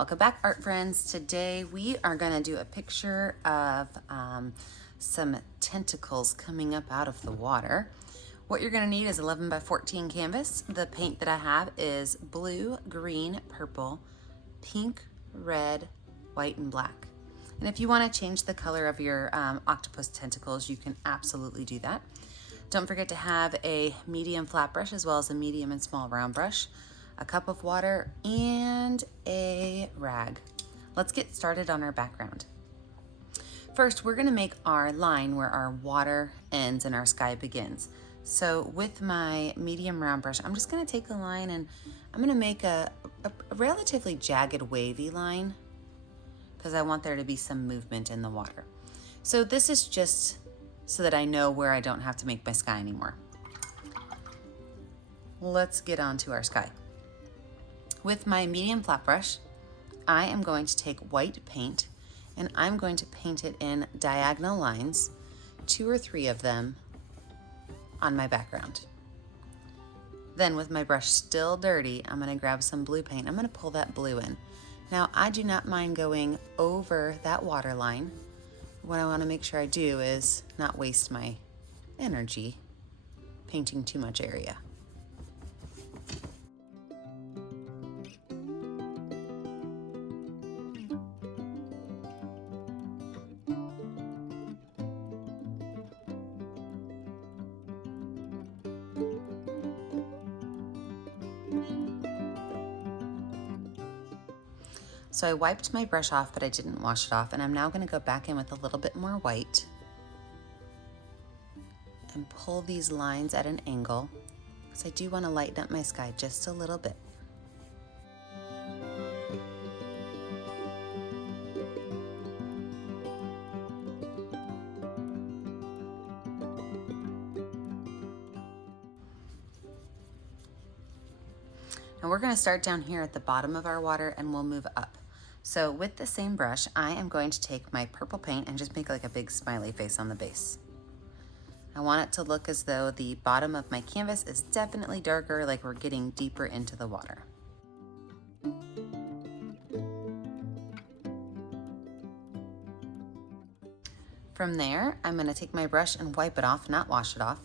Welcome back, art friends. Today we are going to do a picture of some tentacles coming up out of the water. What you're going to need is 11 by 14 canvas. The paint that I have is blue, green, purple, pink, red, white, and black. And if you want to change the color of your octopus tentacles, you can absolutely do that. Don't forget to have a medium flat brush as well as a medium and small round brush, a cup of water, and a rag. Let's get started on our background. First, we're gonna make our line where our water ends and our sky begins. So with my medium round brush, I'm just gonna take a line and I'm gonna make a relatively jagged wavy line because I want there to be some movement in the water. So this is just so that I know where I don't have to make my sky anymore. Let's get on to our sky. With my medium flat brush, I am going to take white paint and I'm going to paint it in diagonal lines, 2 or 3 of them on my background. Then with my brush still dirty, I'm going to grab some blue paint. I'm going to pull that blue in. Now I do not mind going over that water line. What I want to make sure I do is not waste my energy painting too much area. So I wiped my brush off, but I didn't wash it off, and I'm now going to go back in with a little bit more white and pull these lines at an angle because I do want to lighten up my sky just a little bit. And we're going to start down here at the bottom of our water and we'll move up. So with the same brush, I am going to take my purple paint and just make like a big smiley face on the base. I want it to look as though the bottom of my canvas is definitely darker, like we're getting deeper into the water. From there, I'm going to take my brush and wipe it off, not wash it off.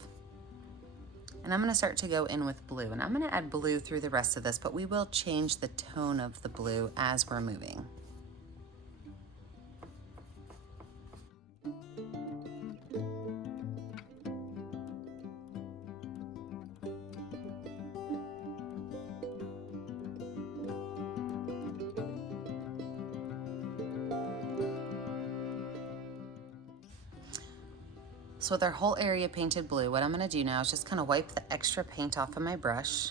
And I'm going to start to go in with blue, and I'm going to add blue through the rest of this, but we will change the tone of the blue as we're moving. So with our whole area painted blue, what I'm going to do now is just kind of wipe the extra paint off of my brush,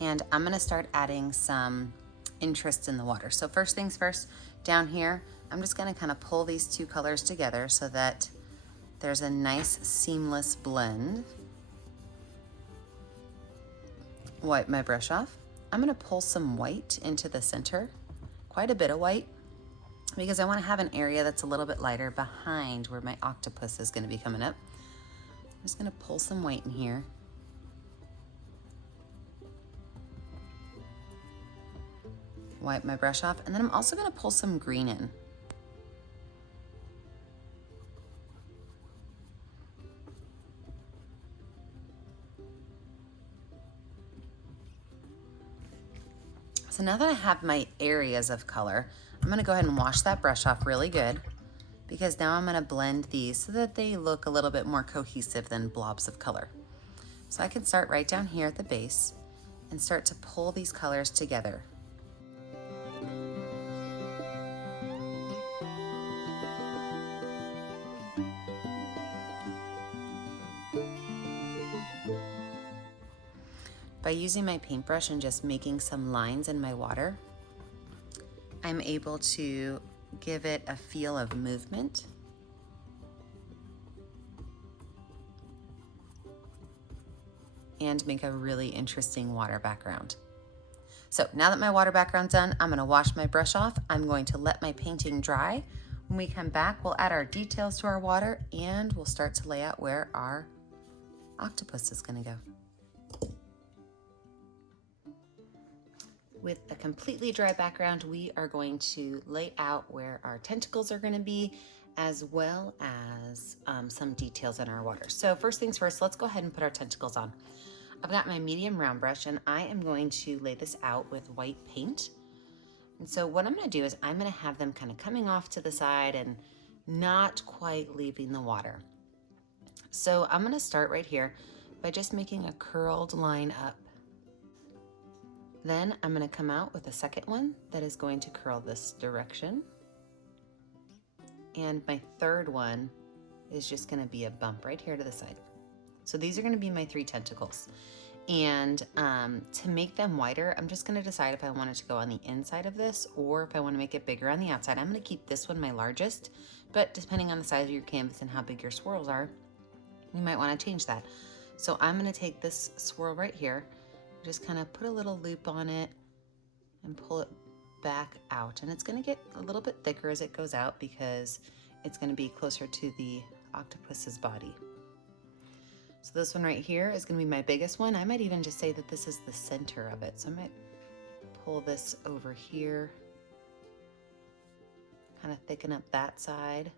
and I'm going to start adding some interest in the water. So first things first, down here, I'm just going to kind of pull these two colors together so that there's a nice seamless blend. Wipe my brush off. I'm going to pull some white into the center, quite a bit of white, because I want to have an area that's a little bit lighter behind where my octopus is going to be coming up. I'm just going to pull some white in here. Wipe my brush off, and then I'm also going to pull some green in. So now that I have my areas of color, I'm going to go ahead and wash that brush off really good, because now I'm going to blend these so that they look a little bit more cohesive than blobs of color. So I can start right down here at the base and start to pull these colors together. By using my paintbrush and just making some lines in my water, I'm able to give it a feel of movement. And make a really interesting water background. So now that my water background's done, I'm gonna wash my brush off. I'm going to let my painting dry. When we come back, we'll add our details to our water and we'll start to lay out where our octopus is gonna go. With a completely dry background, we are going to lay out where our tentacles are going to be, as well as some details in our water. So first things first, let's go ahead and put our tentacles on. I've got my medium round brush and I am going to lay this out with white paint. And so what I'm going to do is I'm going to have them kind of coming off to the side and not quite leaving the water. So I'm going to start right here by just making a curled line up. Then I'm going to come out with a second one that is going to curl this direction. And my third one is just going to be a bump right here to the side. So these are going to be my 3 tentacles. And to make them wider, I'm just going to decide if I want it to go on the inside of this or if I want to make it bigger on the outside. I'm going to keep this one my largest, but depending on the size of your canvas and how big your swirls are, you might want to change that. So I'm going to take this swirl right here, just kind of put a little loop on it and pull it back out. And it's going to get a little bit thicker as it goes out because it's going to be closer to the octopus's body. So this one right here is going to be my biggest one. I might even just say that this is the center of it. So I might pull this over here, kind of thicken up that side.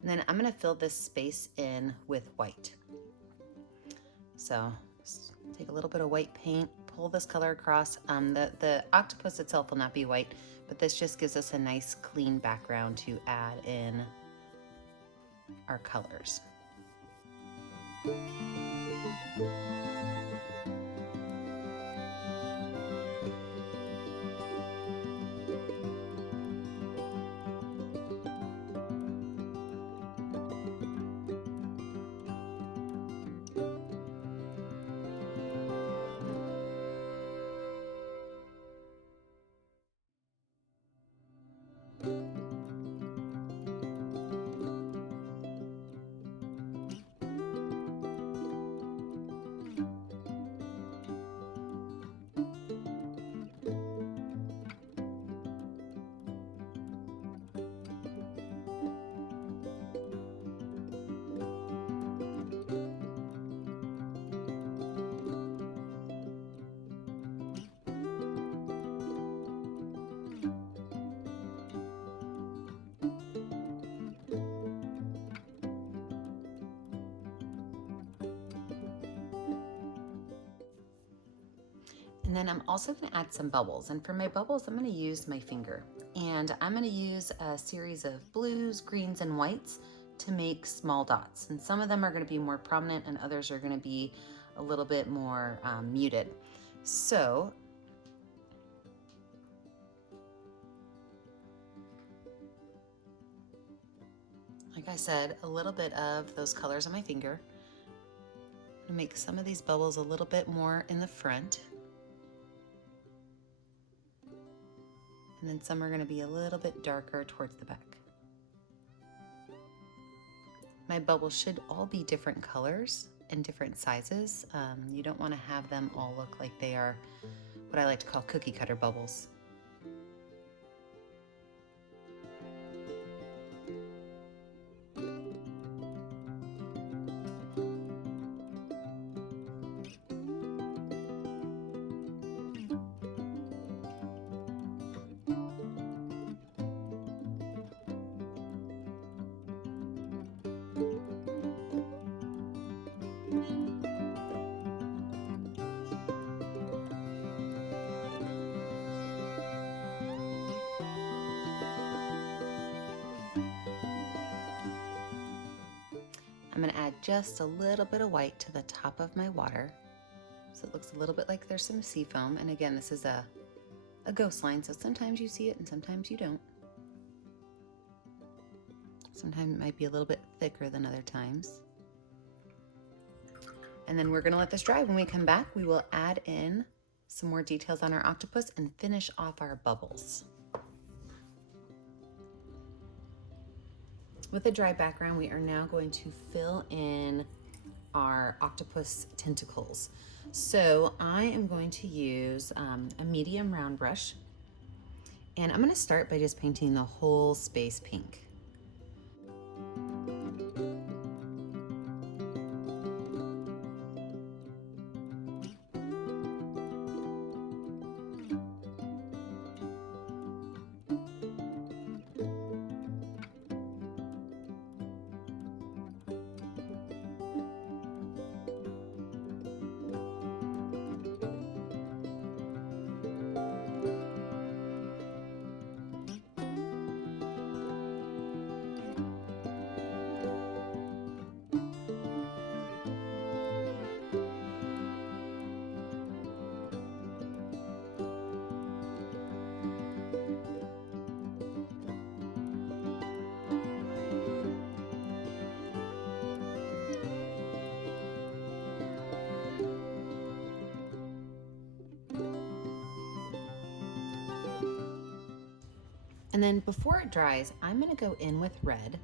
And then I'm going to fill this space in with white. So take a little bit of white paint, pull this color across. The octopus itself will not be white, but this just gives us a nice clean background to add in our colors. And then I'm also going to add some bubbles. And for my bubbles, I'm going to use my finger. And I'm going to use a series of blues, greens, and whites to make small dots. And some of them are going to be more prominent and others are going to be a little bit more muted. So like I said, a little bit of those colors on my finger. I'm going to make some of these bubbles a little bit more in the front. And then some are going to be a little bit darker towards the back. My bubbles should all be different colors and different sizes. You don't want to have them all look like they are what I like to call cookie cutter bubbles. I'm going to add just a little bit of white to the top of my water so it looks a little bit like there's some sea foam. And again, this is a ghost line, so sometimes you see it and sometimes you don't. Sometimes it might be a little bit thicker than other times. And then we're going to let this dry. When we come back, we will add in some more details on our octopus and finish off our bubbles. With a dry background, we are now going to fill in our octopus tentacles. So I am going to use a medium round brush, And I'm going to start by just painting the whole space pink. And then before it dries, I'm going to go in with red,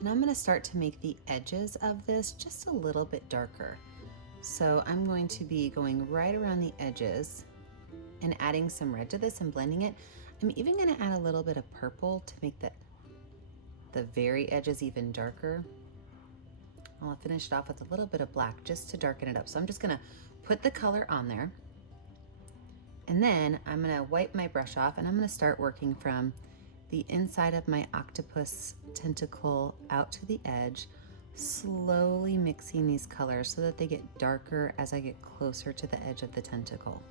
and I'm going to start to make the edges of this just a little bit darker. So I'm going to be going right around the edges and adding some red to this and blending it. I'm even going to add a little bit of purple to make the very edges even darker. I'll finish it off with a little bit of black just to darken it up. So I'm just going to put the color on there. And then I'm going to wipe my brush off, and I'm going to start working from the inside of my octopus tentacle out to the edge, slowly mixing these colors so that they get darker as I get closer to the edge of the tentacle.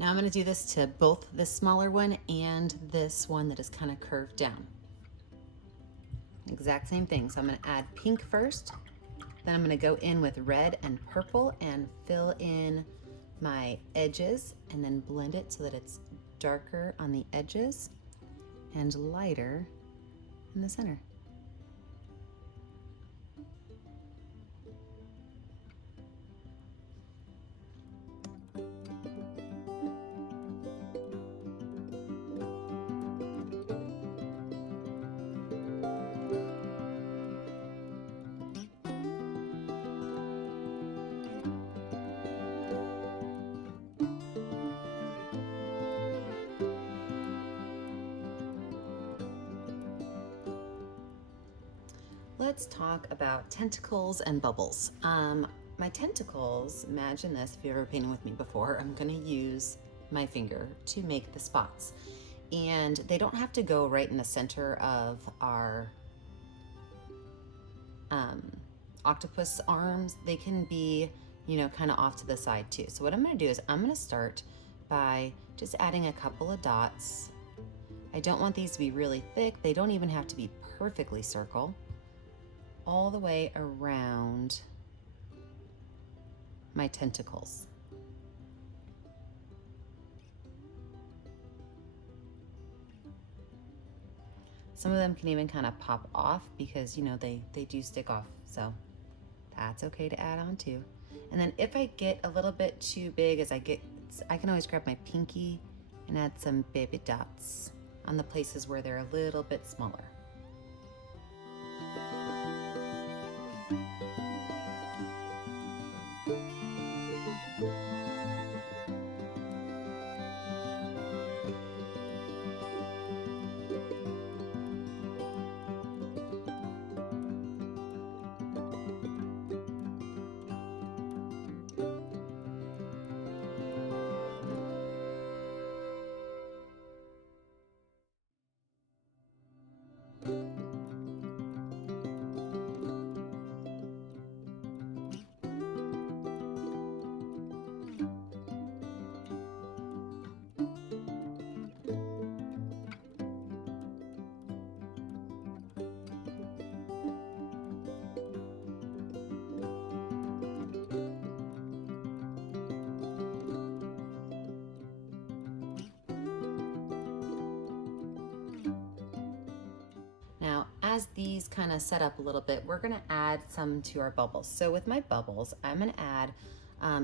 Now I'm going to do this to both this smaller one and this one that is kind of curved down. Exact same thing. So I'm going to add pink first, then I'm going to go in with red and purple and fill in my edges and then blend it so that it's darker on the edges and lighter in the center. Let's talk about tentacles and bubbles. My tentacles, imagine this, if you've ever painted with me before, I'm gonna use my finger to make the spots. And they don't have to go right in the center of our octopus arms. They can be, kind of off to the side too. So what I'm gonna do is I'm gonna start by just adding a couple of dots. I don't want these to be really thick. They don't even have to be perfectly circle. All the way around my tentacles. Some of them can even kind of pop off because they do stick off, so that's okay to add on too. And then if I get a little bit too big, I can always grab my pinky and add some baby dots on the places where they're a little bit smaller. as these kind of set up a little bit, we're gonna add some to our bubbles. So with my bubbles, I'm gonna add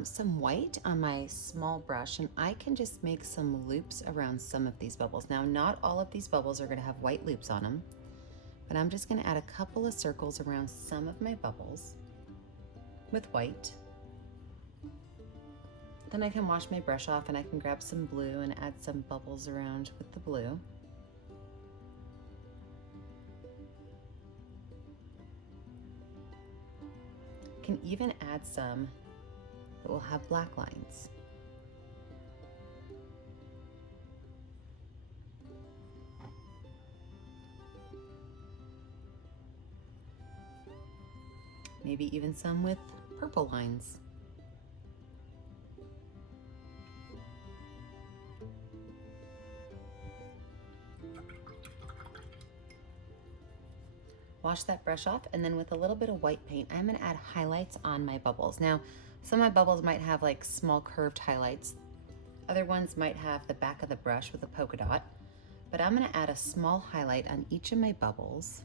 some white on my small brush, and I can just make some loops around some of these bubbles. Now, not all of these bubbles are gonna have white loops on them, but I'm just gonna add a couple of circles around some of my bubbles with white. Then I can wash my brush off and I can grab some blue and add some bubbles around with the blue. Can even add some that will have black lines. Maybe even some with purple lines. Wash that brush off, and then with a little bit of white paint, I'm gonna add highlights on my bubbles. Now, some of my bubbles might have like small curved highlights. Other ones might have the back of the brush with a polka dot, but I'm gonna add a small highlight on each of my bubbles.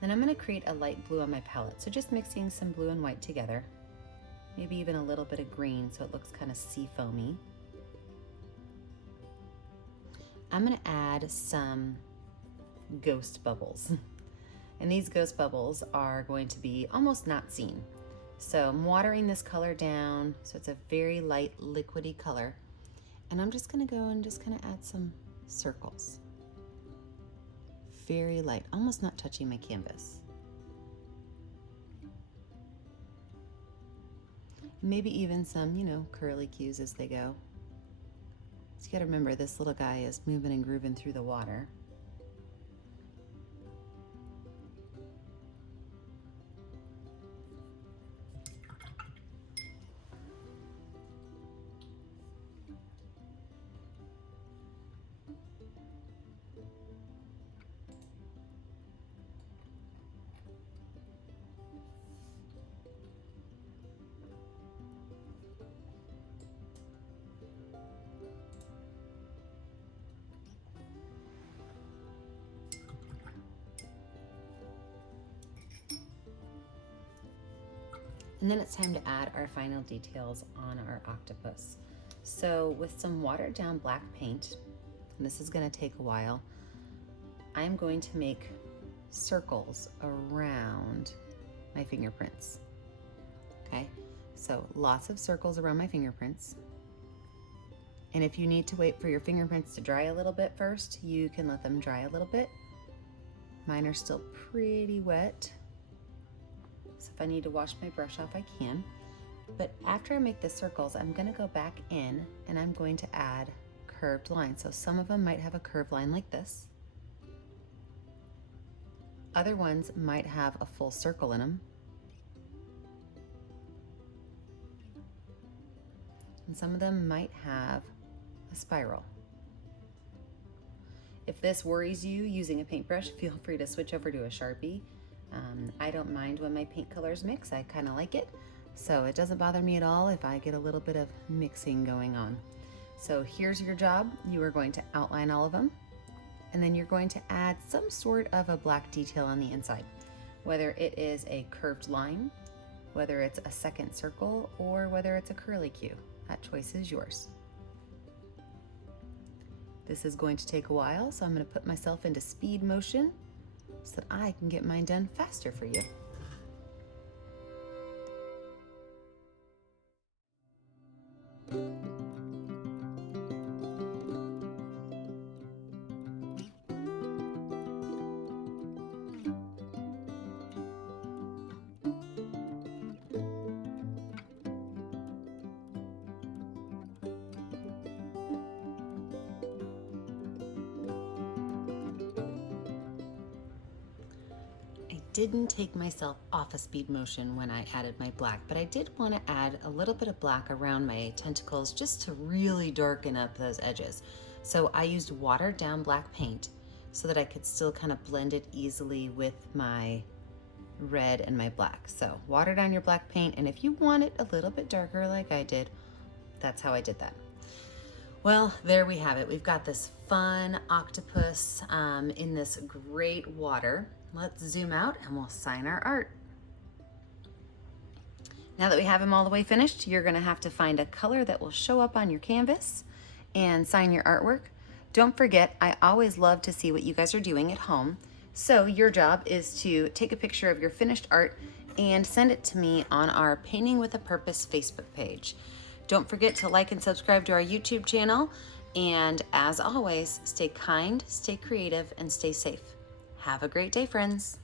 Then I'm going to create a light blue on my palette. So just mixing some blue and white together. Maybe even a little bit of green so it looks kind of sea foamy. I'm going to add some ghost bubbles. And these ghost bubbles are going to be almost not seen. So I'm watering this color down so it's a very light liquidy color. And I'm just going to go and just kind of add some circles. Very light, almost not touching my canvas. Maybe even some, curly cues as they go. So you gotta remember, this little guy is moving and grooving through the water. And then it's time to add our final details on our octopus. So with some watered down black paint, and this is going to take a while, I'm going to make circles around my fingerprints. Okay, so lots of circles around my fingerprints. And if you need to wait for your fingerprints to dry a little bit first, you can let them dry a little bit. Mine are still pretty wet. So if I need to wash my brush off, I can. But after I make the circles, I'm gonna go back in and I'm going to add curved lines. So some of them might have a curved line like this. Other ones might have a full circle in them. And some of them might have a spiral. If this worries you using a paintbrush, feel free to switch over to a Sharpie. I don't mind when my paint colors mix. I kind of like it. So it doesn't bother me at all if I get a little bit of mixing going on. So here's your job. You are going to outline all of them, and then you're going to add some sort of a black detail on the inside, whether it is a curved line, whether it's a second circle, or whether it's a curly cue. That choice is yours. This is going to take a while, so I'm going to put myself into speed motion so that I can get mine done faster for you. Didn't take myself off a speed motion when I added my black, but I did want to add a little bit of black around my tentacles just to really darken up those edges. So I used watered down black paint so that I could still kind of blend it easily with my red and my black. So water down your black paint, and if you want it a little bit darker like I did, that's how I did that. Well, there we have it. We've got this fun octopus in this great water. Let's zoom out and we'll sign our art. Now that we have him all the way finished, you're gonna have to find a color that will show up on your canvas and sign your artwork. Don't forget, I always love to see what you guys are doing at home. So your job is to take a picture of your finished art and send it to me on our Painting with a Purpose Facebook page. Don't forget to like and subscribe to our YouTube channel. And as always, stay kind, stay creative, and stay safe. Have a great day, friends.